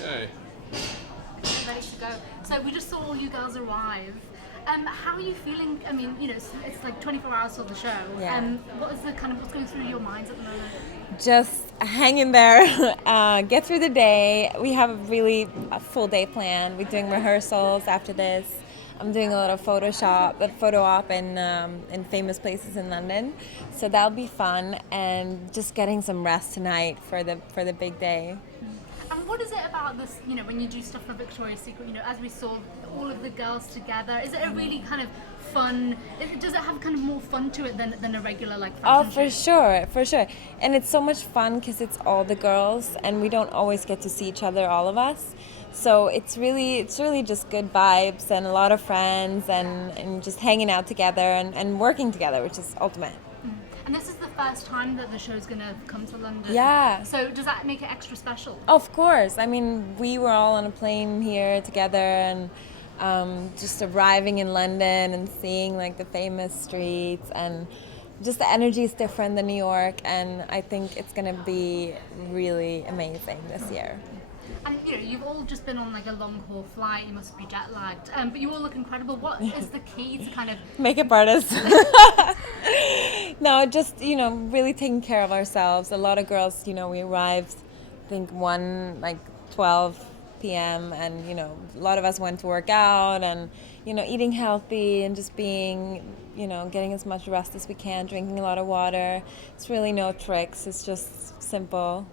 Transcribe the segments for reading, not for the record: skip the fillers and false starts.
Okay. Ready to go. So we just saw all you girls arrive. How are you feeling? I mean, it's like 24 hours for the show. Yeah. What's going through your minds at the moment? Just hang in there, get through the day. We have a full day planned. We're doing rehearsals after this. I'm doing a lot of photo op in famous places in London. So that'll be fun, and just getting some rest tonight for the big day. And what is it about this, when you do stuff for Victoria's Secret, as we saw all of the girls together, is it a really kind of fun, does it have kind of more fun to it than a regular like fashion show? For sure. And it's so much fun because it's all the girls and we don't always get to see each other, all of us. So it's really just good vibes and a lot of friends and just hanging out together and working together, which is ultimate. And this is the first time that the show's going to come to London. Yeah. So does that make it extra special? Of course. I mean, we were all on a plane here together and just arriving in London and seeing like the famous streets, and just the energy is different than New York, and I think it's going to be really amazing this year. And you've all just been on like a long haul flight. You must be jet lagged, but you all look incredible. What is the key to kind of makeup artists? No, just really taking care of ourselves. A lot of girls, we arrived, I think 12 p.m. and a lot of us went to work out and eating healthy and just being getting as much rest as we can, drinking a lot of water. It's really no tricks. It's just simple.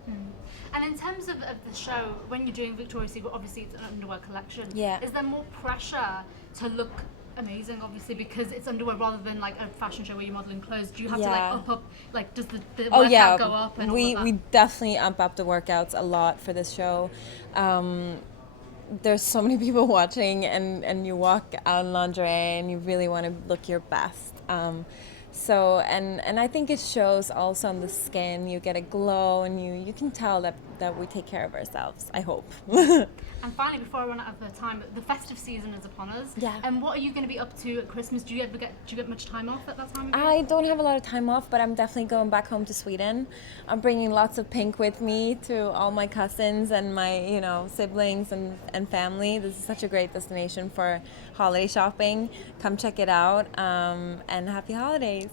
And in terms of the show, when you're doing Victoria's Secret, obviously it's an underwear collection. Yeah. Is there more pressure to look amazing, obviously, because it's underwear rather than like a fashion show where you're modeling clothes? Do you have to up, like does the workout go up and all of that? We definitely amp up the workouts a lot for this show. There's so many people watching, and you walk out in lingerie and you really want to look your best. So I think it shows also on the skin. You get a glow, and you can tell that we take care of ourselves, I hope. And finally, before I run out of time, the festive season is upon us. Yeah. And what are you going to be up to at Christmas? Do you get much time off at that time of year? I don't have a lot of time off, but I'm definitely going back home to Sweden. I'm bringing lots of pink with me to all my cousins and my siblings and family. This is such a great destination for holiday shopping. Come check it out, and happy holidays.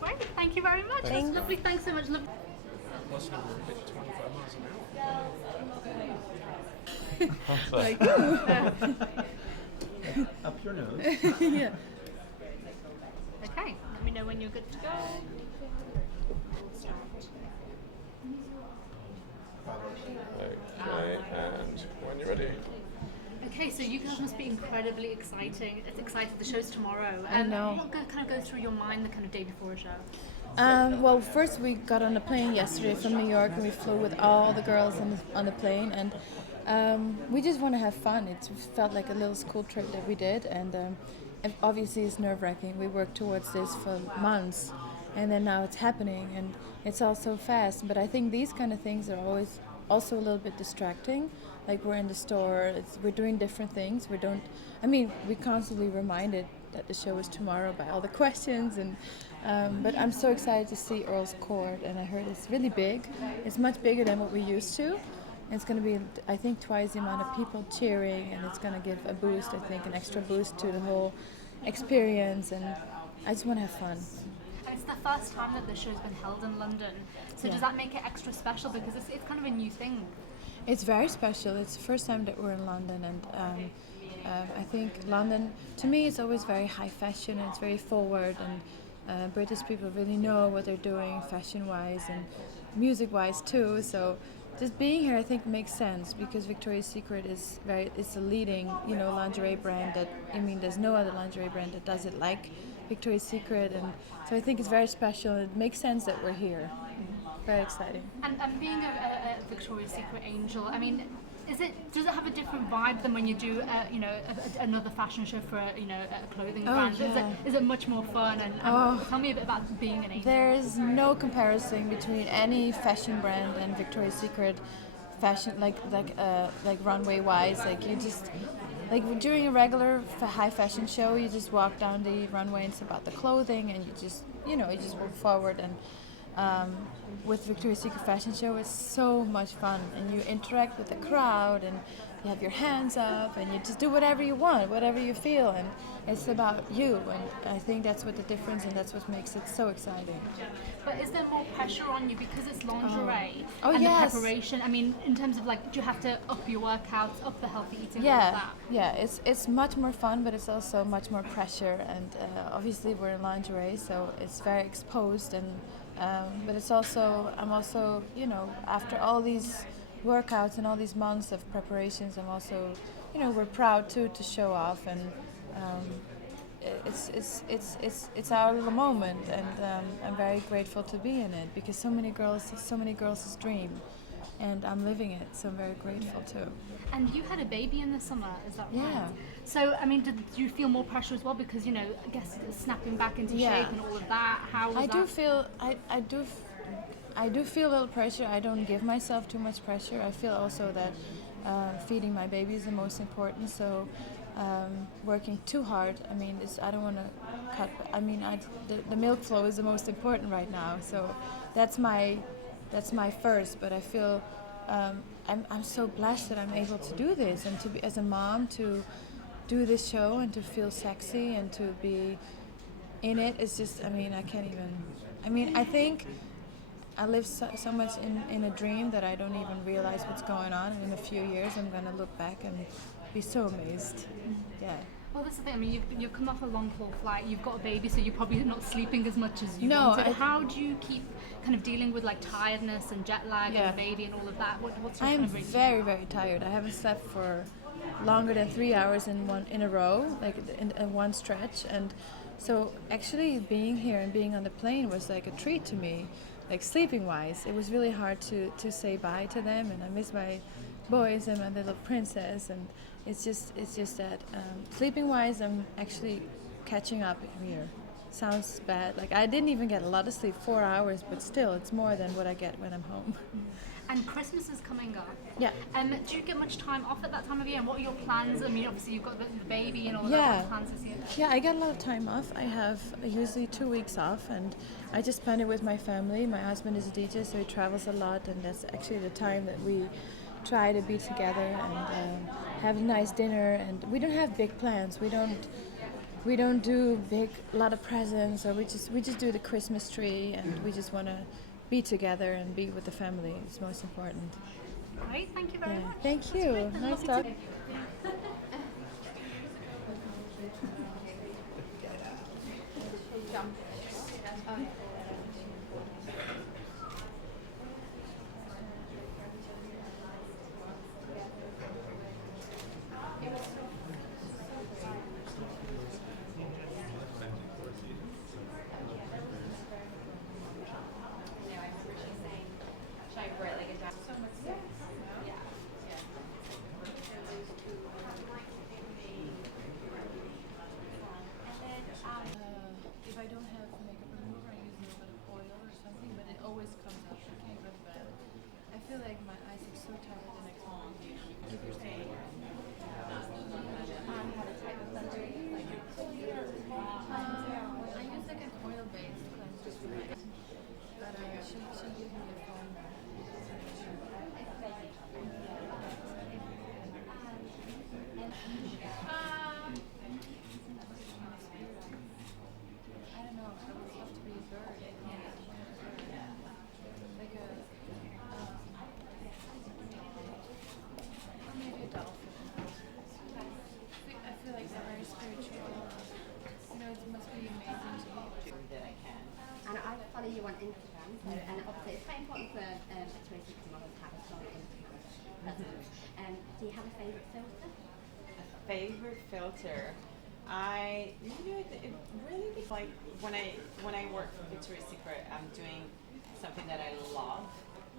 Great, thank you very much. Thanks. That's lovely. Thanks so much. Like, up your nose. Yeah. Okay, let me know when you're good to go. Okay, and when you're ready. Okay, so you guys must be incredibly exciting. It's excited. The show's tomorrow. I know. What kind of goes through your mind the kind of day before a show? Well, first we got on a plane yesterday from New York, and we flew with all the girls on the plane, and we just want to have fun. It felt like a little school trip that we did, and obviously it's nerve-wracking. We worked towards this for months, and then now it's happening, and it's all so fast. But I think these kind of things are always also a little bit distracting. Like we're in the store, we're doing different things. We're constantly reminded that the show is tomorrow by all the questions, and but I'm so excited to see Earl's Court, and I heard it's really big. It's much bigger than what we used to. It's going to be, I think, twice the amount of people cheering, and it's going to give a boost, I think, an extra boost to the whole experience, and I just want to have fun. And it's the first time that the show's been held in London, so does that make it extra special because it's kind of a new thing? It's very special. It's the first time that we're in London, and I think London, to me, it's always very high fashion, and it's very forward, and British people really know what they're doing fashion-wise and music-wise too. So just being here, I think, makes sense because Victoria's Secret it's a leading, lingerie brand there's no other lingerie brand that does it like Victoria's Secret, and so I think it's very special. It makes sense that we're here. Very exciting. And being a Victoria's Secret angel, does it have a different vibe than when you do, another fashion show for a clothing brand? Yeah. Is it much more fun? And tell me a bit about being an angel. There's no comparison between any fashion brand and Victoria's Secret fashion, like runway wise. Like you just during a regular high fashion show, you just walk down the runway and it's about the clothing, and you just move forward. And with Victoria's Secret fashion show, it's so much fun, and you interact with the crowd, and you have your hands up, and you just do whatever you want, whatever you feel, and it's about you. And I think that's what the difference, and that's what makes it so exciting. But is there more pressure on you because it's lingerie and the preparation? In terms of do you have to up your workouts, up the healthy eating, all of that? Yeah, it's much more fun, but it's also much more pressure, and obviously we're in lingerie, so it's very exposed, and but I'm also, after all these workouts and all these months of preparations, I'm also, we're proud to show off, and it's our little moment, and I'm very grateful to be in it because so many girls' dream, and I'm living it, so I'm very grateful too. And you had a baby in the summer, is that right? Yeah. So, did you feel more pressure as well because, I guess snapping back into shape and all of that? How was that? I do feel a little pressure. I don't give myself too much pressure. I feel also that feeding my baby is the most important. So working too hard, I don't want to cut. The milk flow is the most important right now. So that's my first. But I feel I'm so blessed that I'm able to do this, and to be as a mom to do this show and to feel sexy and to be in it. It's just I can't even. I think I live so much in a dream that I don't even realize what's going on. And in a few years, I'm gonna look back and be so amazed. Yeah. Well, that's the thing. I mean, you've come off a long haul flight. You've got a baby, so you're probably not sleeping as much as you No, wanted. How do you keep kind of dealing with like tiredness and jet lag and the baby and all of that? What's your I'm kind of routine? very, very tired. I haven't slept for longer than 3 hours in a row, like in one stretch. And so actually being here and being on the plane was like a treat to me, like sleeping wise. It was really hard to say bye to them, and I miss my boys and my little princess. And it's just that sleeping wise, I'm actually catching up here. Sounds bad. Like I didn't even get a lot of sleep, 4 hours, but still, it's more than what I get when I'm home. And Christmas is coming up. Yeah. Do you get much time off at that time of year? And what are your plans? I mean, obviously you've got the baby and all of Yeah. that. What are the plans this year? Yeah, I get a lot of time off. I have usually 2 weeks off, and I just spend it with my family. My husband is a DJ, so he travels a lot, and that's actually the time that we try to be together and have a nice dinner. And we don't have big plans. We don't do a lot of presents, or we just do the Christmas tree, and we just want to be together and be with the family. It's most important. Great, thank you very much. Thank That's you. great. And Nice lovely talk. to- If I don't have makeup remover, I use a little bit of oil or something, but it always comes up. I can't go to bed. I feel like my eyes are so tired the next morning. Keep your stay. I use like an oil-based cleanser for my eyes, but she gave me a phone. I don't know. I would love to be a bird. Like a, or maybe a dolphin. I feel like they're very spiritual. You know, it must be amazing to be. And I follow you on Instagram, so and obviously it's very important for Victoria's Secret models to have a strong Instagram presence. Do you have a favourite filter? Favorite filter. It really like when I work for Victoria's Secret, I'm doing something that I love,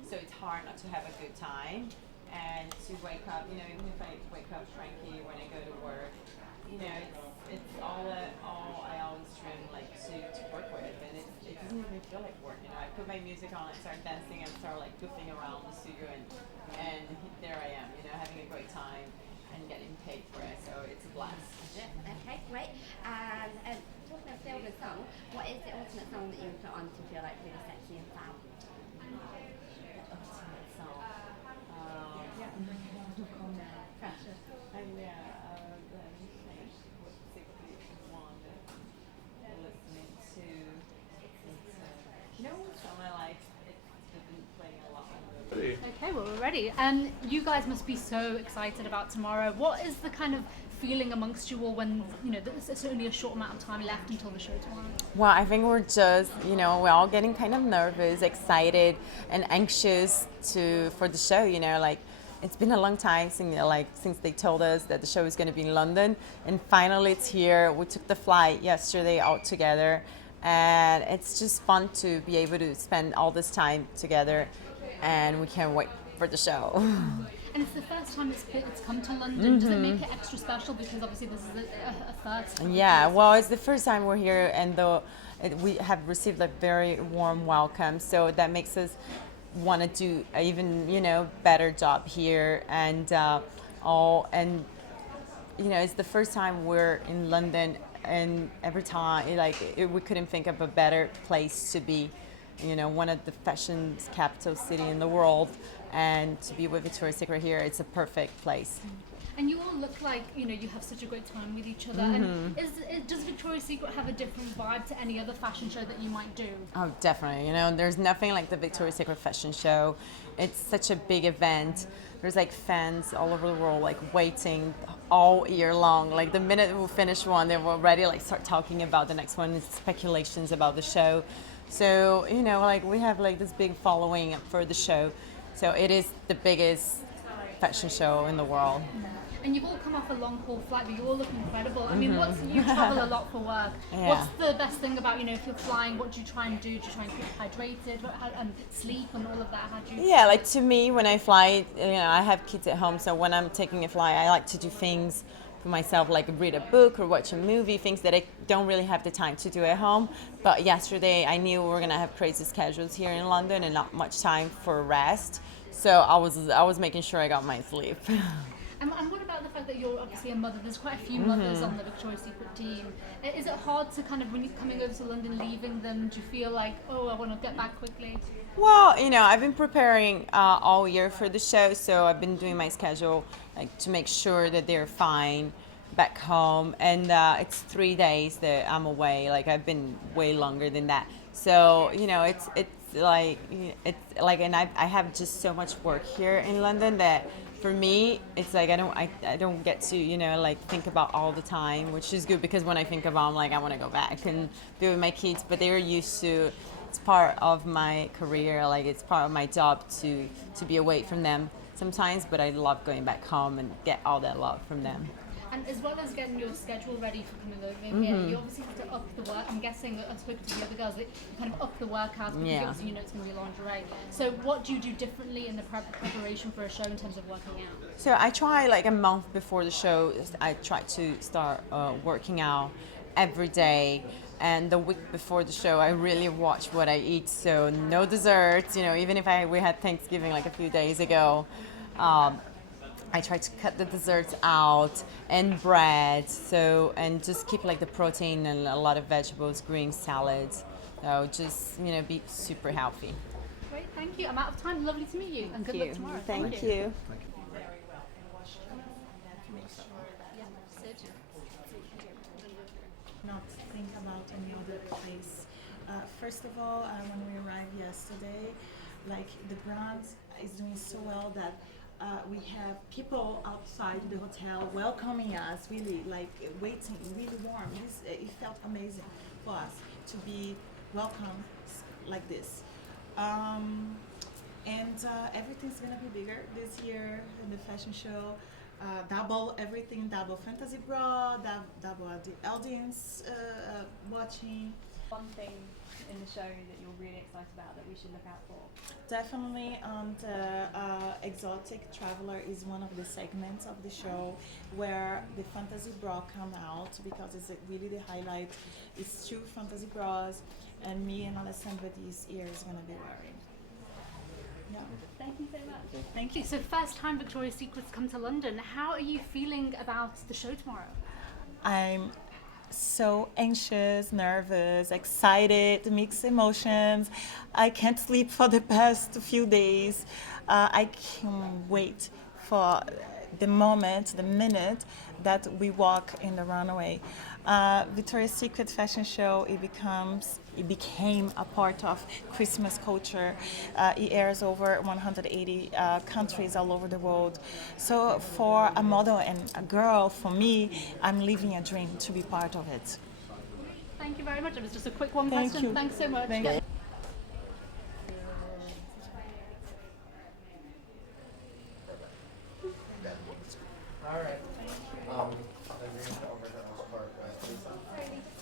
so it's hard not to have a good time and to wake up. You know, even if I wake up cranky when I go to work, you know, it's all I always dream like to work with, and it doesn't even feel like work. You know, I put my music on, I start dancing, and start like goofing around the studio, and there I am. You know, having a great time and getting paid for it, so it's a blast. Yeah. Okay, great. And talking of feel-good song, what is the ultimate song that you would put on to feel like really sexy and fab? Ultimate song. Pressure. Let me think. What's the one that listening to? You know what song I like? It's been playing a lot. Ready? Okay, well, we're ready. And you guys must be so excited about tomorrow. What is the kind of feeling amongst you all when, you know, there's only a short amount of time left until the show tomorrow? Well, I think we're just, we're all getting kind of nervous, excited, and anxious for the show. You know, like it's been a long time since they told us that the show was going to be in London, and finally it's here. We took the flight yesterday all together, and it's just fun to be able to spend all this time together, and we can't wait for the show. And it's the first time it's come to London. Does it make it extra special because obviously this is a first? Yeah, well, it's the first time we're here, and we have received a very warm welcome, so that makes us want to do an even better job here, and it's the first time we're in London, and every time we couldn't think of a better place to be. One of the fashion capital city in the world, and to be with Victoria's Secret here, it's a perfect place. And you all look like, you know, you have such a great time with each other. And does Victoria's Secret have a different vibe to any other fashion show that you might do? Oh, definitely. You know, there's nothing like the Victoria's Secret fashion show. It's such a big event. There's like fans all over the world, like waiting all year long. Like the minute we finish one, they will already like start talking about the next one, speculations about the show. So, you know, like we have like this big following for the show. So it is the biggest fashion show in the world. And you've all come off a long haul flight, but you all look incredible. I mean, you travel a lot for work. Yeah. What's the best thing about, you know, if you're flying, what do you try and do? Do you try and keep hydrated and sleep and all of that? How do you? Yeah, like to me, when I fly, you know, I have kids at home, so when I'm taking a flight, I like to do things for myself, like read a book or watch a movie, things that I don't really have the time to do at home. But yesterday, I knew we were gonna have crazy schedules here in London and not much time for rest. So I was making sure I got my sleep. And what about the fact that you're obviously a mother? There's quite a few mothers on the Victoria's Secret team. Is it hard to kind of, when you're coming over to London, leaving them, do you feel like, oh, I want to get back quickly? Well, you know, I've been preparing all year for the show, so I've been doing my schedule like to make sure that they're fine back home. And it's 3 days that I'm away. Like I've been way longer than that. So you know, it's like and I have just so much work here in London that for me it's like I don't get to, you know, like think about all the time, which is good because when I think about, I'm like, I want to go back and be with my kids, but they're used to, it's part of my career, like it's part of my job to be away from them sometimes, but I love going back home and get all that love from them. And as well as getting your schedule ready for coming over here, you obviously have to up the work. I'm guessing that I've spoken to the other girls, that you kind of up the workouts because Yeah. obviously you know it's going to be lingerie. So what do you do differently in the preparation for a show in terms of working out? So I try like a month before the show, I try to start working out every day. And the week before the show, I really watch what I eat. So no desserts, you know, even if we had Thanksgiving like a few days ago. I try to cut the desserts out and bread, so and just keep like the protein and a lot of vegetables, green salads. So just, you know, be super healthy. Great, thank you. I'm out of time. Lovely to meet you, and good luck tomorrow. Thank you. Not think about any other place. First of all, when we arrived yesterday, like the brand is doing so well that we have people outside the hotel welcoming us, really like waiting, really warm. It felt amazing for us to be welcomed like this. And everything's gonna be bigger this year in the fashion show. Double everything, double fantasy bra, double the audience watching. One thing in the show that you're really excited about that we should look out for? Definitely, the exotic traveler is one of the segments of the show where the fantasy bra come out because it's really the highlight. It's 2 fantasy bras, and me and Alessandra this year is gonna be wearing. Yeah. Thank you so much. Thank you. So first time Victoria's Secret's come to London. How are you feeling about the show tomorrow? I'm so anxious, nervous, excited, mixed emotions. I can't sleep for the past few days. I can't wait for the moment, the minute that we walk in the runway. Victoria's Secret fashion show, it became a part of Christmas culture. It airs over 180 countries all over the world. So for a model and a girl, for me, I'm living a dream to be part of it. Thank you very much. It was just a quick one Thank question. you. Thanks so much. Thank you. All right. Sorry, we just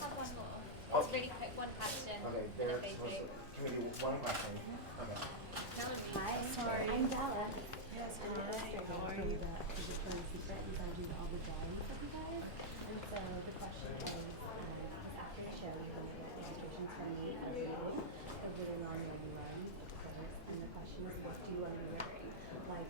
have one more. It's really quick, one question. Okay, and there's then supposed Beijing. to, can we do one question? Okay. Hi, sorry. I'm Della. Yes, I'm the illustrator from the Victoria's Secret, and so I do all the drawings with you guys. And so the question is, after the show, you have illustrations from me of reading, of really long runs, of course. And the question is, what do you want to be wearing? Like,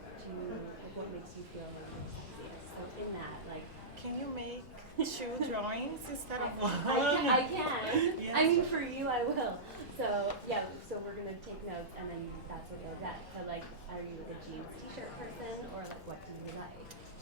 what makes you feel like the sexiest? So in that, like, Can you make 2 drawings instead of one? I can. Yes. I mean, for you, I will. So yeah, so we're gonna take notes, and then that's what you'll get. So like, are you like a jeans t-shirt person, or like what do you like?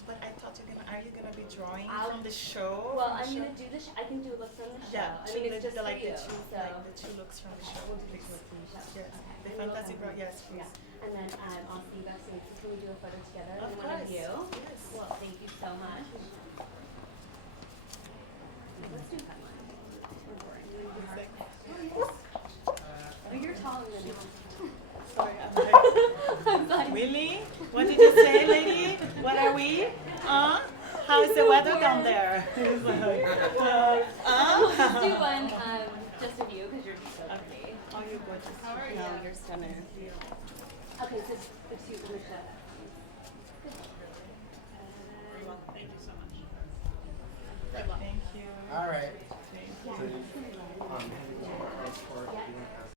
But I thought what you're gonna. Are you gonna be drawing I'll- from the show? Well, From I'm the gonna do the. I can do looks from the show. Yeah, I mean, it's just for like you. the two looks from the show. We'll do please. the looks from the show. Yes. Okay. The And we'll fantasy have- yes, please. Yeah. And then I'll see you guys soon. Can we do a photo together? Of One of course. you. Yes. Well, thank you so much. Let's do fun one. Or boring. You wanna do hard? Oh, you're taller than me. Sorry, I'm like, really? What did you say, lady? What are we? How is the weather down there? Let's do one just of you because you're so pretty. Oh, you're gorgeous. How are you? No, you're stunning. Okay, so the two from the show. Thank you so much. Thank you. All right. Yeah. So, for being asked